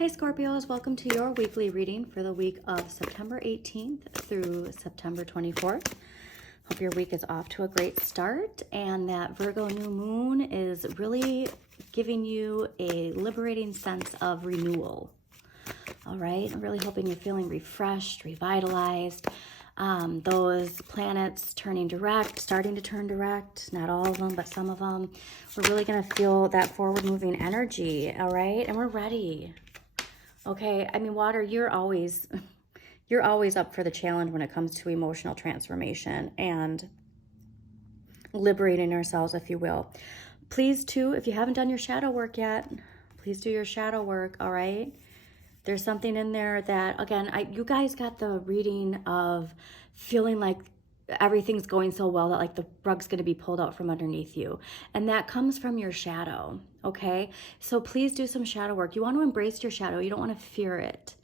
Hi Scorpios, welcome to your weekly reading for the week of September 18th through September 24th. Hope your week is off to a great start and that Virgo new moon is really giving you a liberating sense of renewal. All right, I'm really hoping you're feeling refreshed, revitalized. Those planets turning direct, starting to turn direct, not all of them, but some of them. We're really going to feel that forward moving energy, all right? And we're ready. Okay, I mean, water, you're always up for the challenge when it comes to emotional transformation and liberating ourselves, if you will. Please, too, if you haven't done your shadow work yet, please do your shadow work, all right? There's something in there that, again, you guys got the reading of feeling like everything's going so well that like the rug's going to be pulled out from underneath you. And that comes from your shadow, okay? So please do some shadow work. You want to embrace your shadow. You don't want to fear it,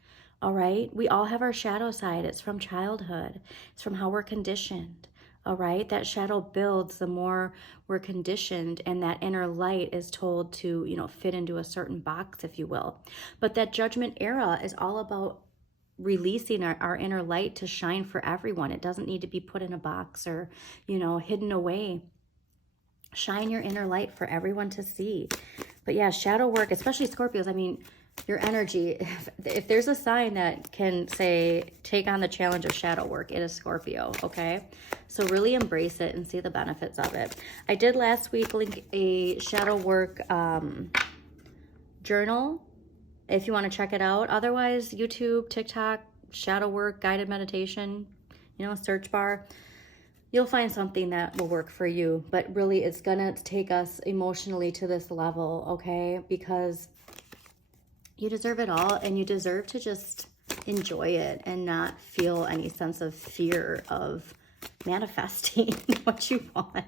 all right? We all have our shadow side. It's from childhood. It's from how we're conditioned, all right? That shadow builds the more we're conditioned, and that inner light is told to, fit into a certain box, if you will. But that judgment era is all about releasing our inner light to shine for everyone. It doesn't need to be put in a box or, hidden away. Shine your inner light for everyone to see. But yeah, shadow work, especially Scorpios, I mean, your energy, if there's a sign that can say, take on the challenge of shadow work, it is Scorpio, okay? So really embrace it and see the benefits of it. I did last week link a shadow work journal if you want to check it out. Otherwise, YouTube, TikTok, shadow work, guided meditation, search bar. You'll find something that will work for you. But really, it's going to take us emotionally to this level, okay? Because you deserve it all, and you deserve to just enjoy it and not feel any sense of fear of manifesting what you want.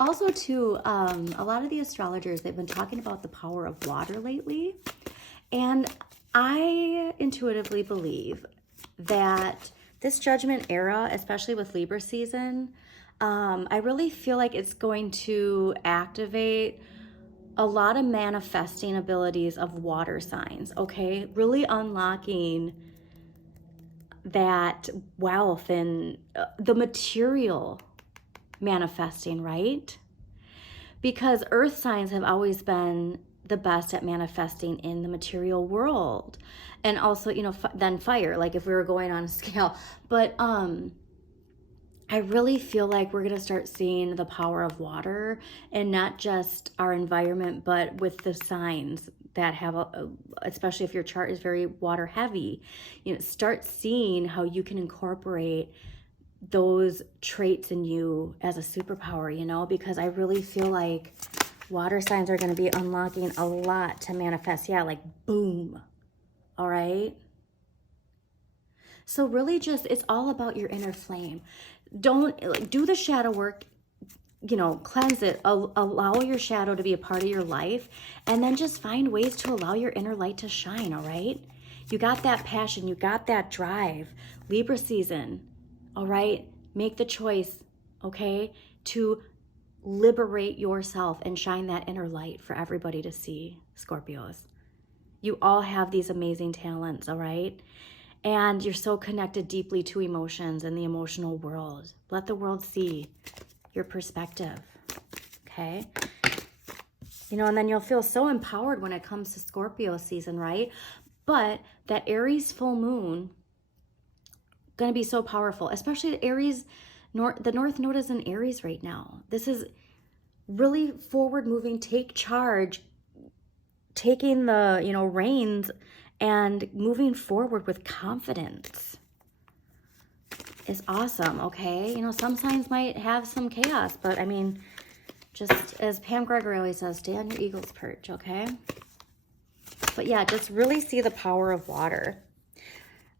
Also, too, a lot of the astrologers, they've been talking about the power of water lately. And I intuitively believe that this judgment era, especially with Libra season, I really feel like it's going to activate a lot of manifesting abilities of water signs, okay? Really unlocking that wealth and the material manifesting, right? Because earth signs have always been the best at manifesting in the material world. And also, then fire, like if we were going on a scale. But I really feel like we're going to start seeing the power of water, and not just our environment, but with the signs that have, especially if your chart is very water heavy, start seeing how you can incorporate those traits in you as a superpower, because I really feel like water signs are going to be unlocking a lot to manifest. Yeah, like boom. All right. So really it's all about your inner flame. Don't do the shadow work, cleanse it, allow your shadow to be a part of your life, and then just find ways to allow your inner light to shine. All right. You got that passion. You got that drive. Libra season. All right. Make the choice. Okay. To liberate yourself and shine that inner light for everybody to see, Scorpios. You all have these amazing talents, all right? And you're so connected deeply to emotions and the emotional world. Let the world see your perspective, okay? And then you'll feel so empowered when it comes to Scorpio season, right? But that Aries full moon, gonna be so powerful, especially the Aries. The North Node is in Aries right now. This is really forward moving, take charge, taking the, reins and moving forward with confidence is awesome, okay? Some signs might have some chaos, but I mean, just as Pam Gregory always says, stay on your eagle's perch, okay? But yeah, just really see the power of water.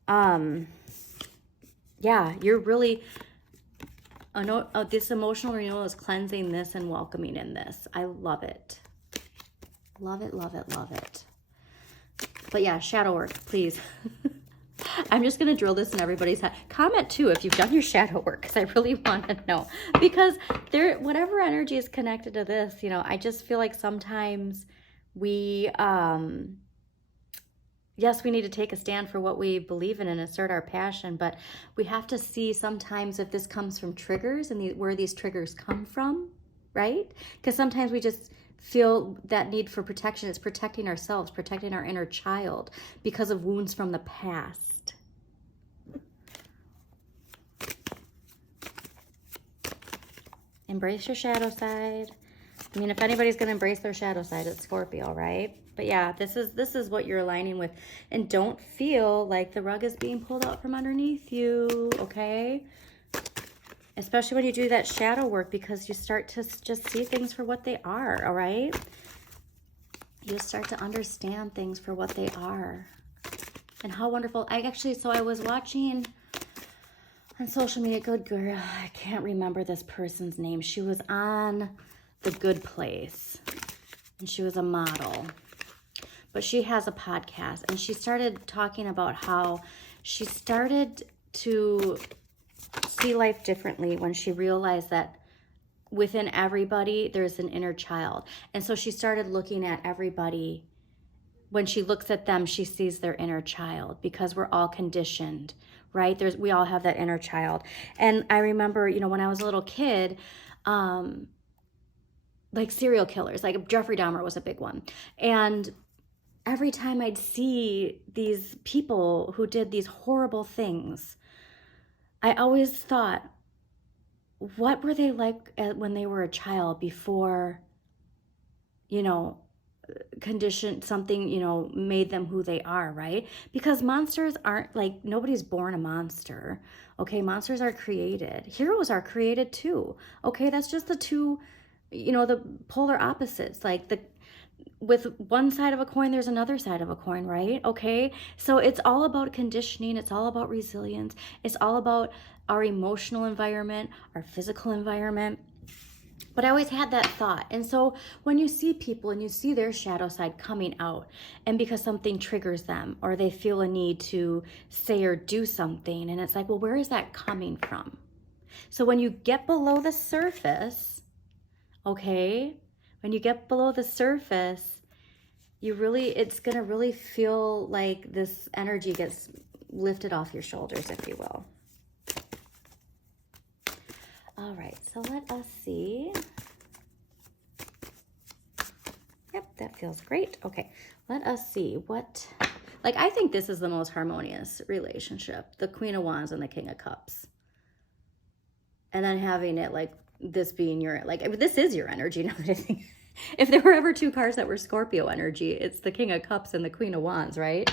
Yeah, you're really... this emotional renewal is cleansing this and welcoming in this. I love it. Love it, love it, love it. But yeah, shadow work, please. I'm just going to drill this in everybody's head. Comment too if you've done your shadow work, because I really want to know. Because whatever energy is connected to this, I just feel like sometimes we yes, we need to take a stand for what we believe in and assert our passion, but we have to see sometimes if this comes from triggers and where these triggers come from, right? Because sometimes we just feel that need for protection. It's protecting ourselves, protecting our inner child because of wounds from the past. Embrace your shadow side. I mean, if anybody's going to embrace their shadow side, it's Scorpio, right? But yeah, this is what you're aligning with. And don't feel like the rug is being pulled out from underneath you, okay? Especially when you do that shadow work, because you start to just see things for what they are, all right? You start to understand things for what they are. And how wonderful. So I was watching on social media, good girl, I can't remember this person's name. She was on The Good Place, and she was a model. But she has a podcast, and she started talking about how she started to see life differently when she realized that within everybody, there's an inner child. And so she started looking at everybody. When she looks at them, she sees their inner child, because we're all conditioned, right? We all have that inner child. And I remember, when I was a little kid, like serial killers, like Jeffrey Dahmer was a big one. And every time I'd see these people who did these horrible things, I always thought, what were they like when they were a child before, conditioned something, made them who they are, right? Because monsters aren't like, nobody's born a monster, okay? Monsters are created. Heroes are created too, okay? That's just the two, the polar opposites. Like with one side of a coin, there's another side of a coin, right? Okay, so it's all about conditioning. It's all about resilience. It's all about our emotional environment, our physical environment. But I always had that thought. And so when you see people and you see their shadow side coming out, and because something triggers them, or they feel a need to say or do something, and it's like, well, where is that coming from? So when you get below the surface, okay, when you get below the surface, it's going to really feel like this energy gets lifted off your shoulders, if you will. All right, so let us see. Yep, that feels great. Okay, let us see what, I think this is the most harmonious relationship, the Queen of Wands and the King of Cups. And then having it this being your, this is your energy now that I think. If there were ever two cards that were Scorpio energy, it's the King of Cups and the Queen of Wands, right?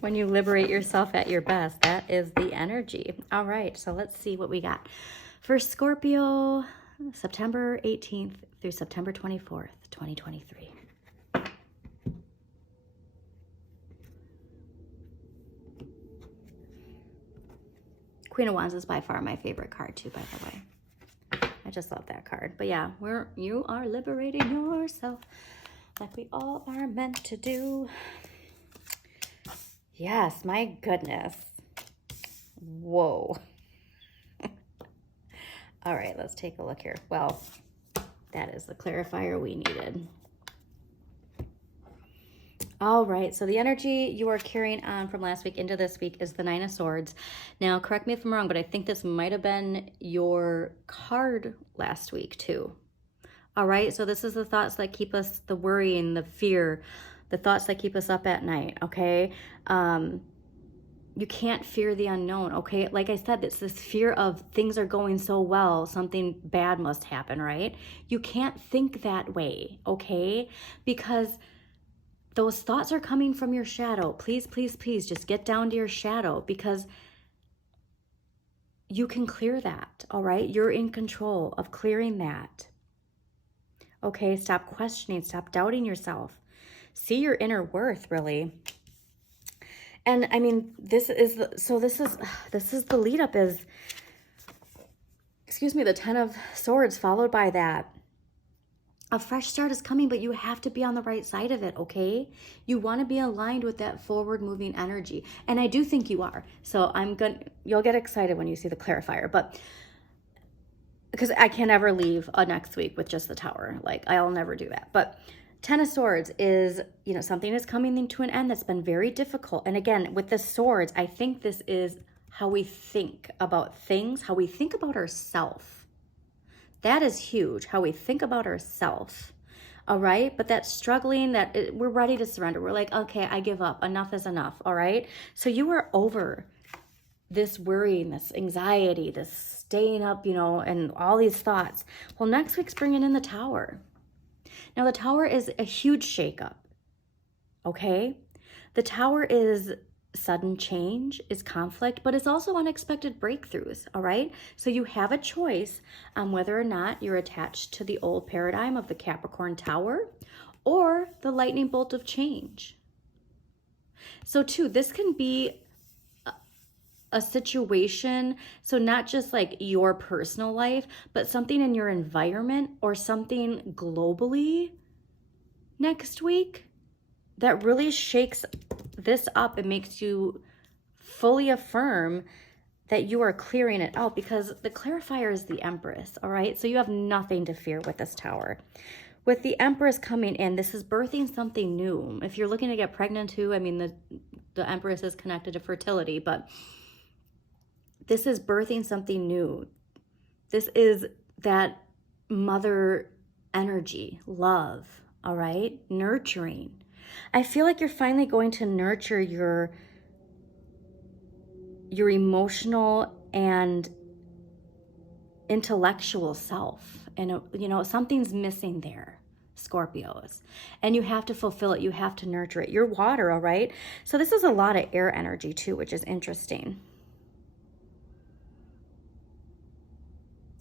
When you liberate yourself at your best, that is the energy. All right, so let's see what we got. For Scorpio, September 18th through September 24th, 2023. Queen of Wands is by far my favorite card too, by the way. I just love that card. But yeah, you are liberating yourself like we all are meant to do. Yes, my goodness. Whoa. All right, let's take a look here. Well, that is the clarifier we needed. All right, so the energy you are carrying on from last week into this week is the Nine of Swords. Now, correct me if I'm wrong, but I think this might have been your card last week too. All right, so this is the thoughts that keep us, the worrying, the fear, the thoughts that keep us up at night, okay? You can't fear the unknown, okay? Like I said, it's this fear of things are going so well, something bad must happen, right? You can't think that way, okay? Because those thoughts are coming from your shadow. Please, please, please just get down to your shadow, because you can clear that, all right? You're in control of clearing that. Okay, stop questioning, stop doubting yourself. See your inner worth, really. And I mean, this is the lead up is, the Ten of Swords followed by that. A fresh start is coming, but you have to be on the right side of it, okay? You want to be aligned with that forward moving energy. And I do think you are. So you'll get excited when you see the clarifier, but because I can never leave a next week with just the Tower. I'll never do that. But Ten of Swords is, you know, something is coming to an end that's been very difficult. And again, with the swords, I think this is how we think about things, how we think about ourselves. That is huge, how we think about ourselves. All right, but that struggling, we're ready to surrender. We're like, okay, I give up. Enough is enough. All right, so you are over this worrying, this anxiety, this staying up, you know, and all these thoughts. Well, next week's bringing in the Tower. Now, the Tower is a huge shakeup, okay? The Tower is sudden change, is conflict, but it's also unexpected breakthroughs, all right? So you have a choice on whether or not you're attached to the old paradigm of the Capricorn Tower or the lightning bolt of change. So too, this can be a situation, so not just like your personal life, but something in your environment or something globally next week that really shakes this up and makes you fully affirm that you are clearing it out, because the clarifier is the Empress, all right? So you have nothing to fear with this Tower. With the Empress coming in, this is birthing something new. If you're looking to get pregnant too, I mean, the Empress is connected to fertility, but this is birthing something new. This is that mother energy, love, all right? Nurturing. I feel like you're finally going to nurture your emotional and intellectual self. And, you know, something's missing there, Scorpios. And you have to fulfill it. You have to nurture it. You're water, all right? So this is a lot of air energy too, which is interesting.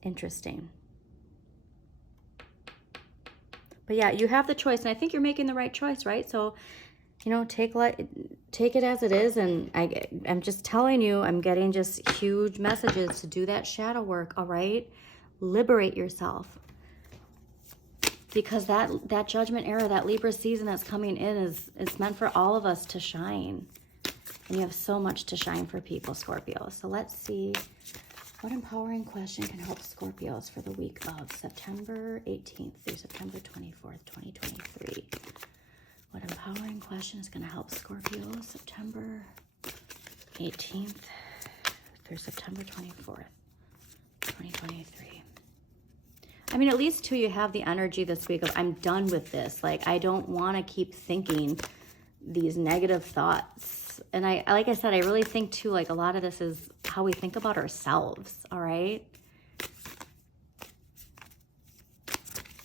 Interesting. But yeah, you have the choice, and I think you're making the right choice, right? So, you know, take it as it is, and I'm just telling you, I'm getting just huge messages to do that shadow work, all right? Liberate yourself. Because that judgment era, that Libra season that's coming in it's meant for all of us to shine. And you have so much to shine for people, Scorpio. So let's see. What empowering question can help Scorpios for the week of September 18th through September 24th, 2023? What empowering question is going to help Scorpios September 18th through September 24th, 2023? I mean, at least too, you have the energy this week of, I'm done with this. Like, I don't want to keep thinking these negative thoughts. And like I said, I really think too, like a lot of this is how we think about ourselves, all right?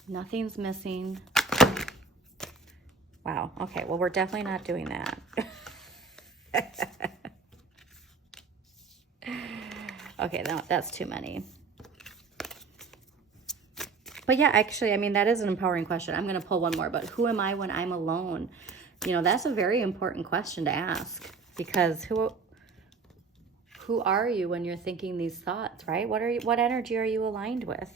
Nothing's missing. Wow, okay, well, we're definitely not doing that. Okay, no, that's too many. But yeah, actually, I mean, that is an empowering question. I'm going to pull one more, but who am I when I'm alone? You know, that's a very important question to ask, because who are you when you're thinking these thoughts, right? What energy are you aligned with?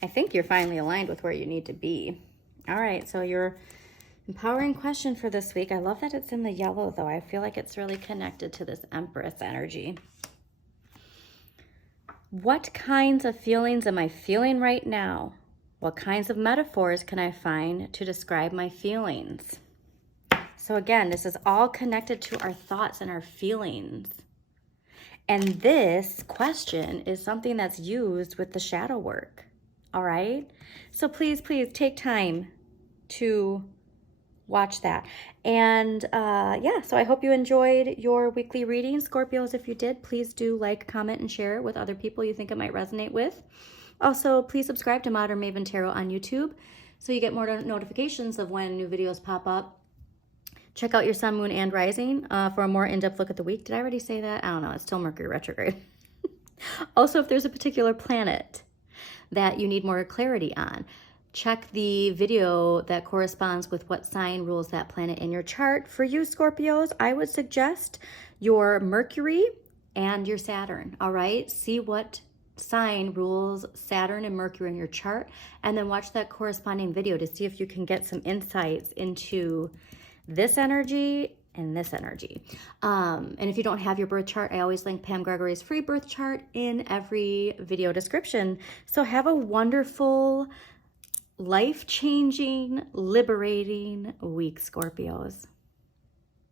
I think you're finally aligned with where you need to be. All right, so your empowering question for this week. I love that it's in the yellow, though. I feel like it's really connected to this Empress energy. What kinds of feelings am I feeling right now? What kinds of metaphors can I find to describe my feelings? So again, this is all connected to our thoughts and our feelings. And this question is something that's used with the shadow work. All right? So please, please take time to watch that. And yeah, so I hope you enjoyed your weekly reading. Scorpios, if you did, please do like, comment, and share it with other people you think it might resonate with. Also, please subscribe to Modern Maven Tarot on YouTube so you get more notifications of when new videos pop up. Check out your sun, moon, and rising for a more in-depth look at the week. Did I already say that? I don't know. It's still Mercury retrograde. Also, if there's a particular planet that you need more clarity on, check the video that corresponds with what sign rules that planet in your chart. For you, Scorpios, I would suggest your Mercury and your Saturn, all right? See what sign rules Saturn and Mercury in your chart, and then watch that corresponding video to see if you can get some insights into this energy in this energy. And if you don't have your birth chart, I always link Pam Gregory's free birth chart in every video description. So have a wonderful, life-changing, liberating week, Scorpios.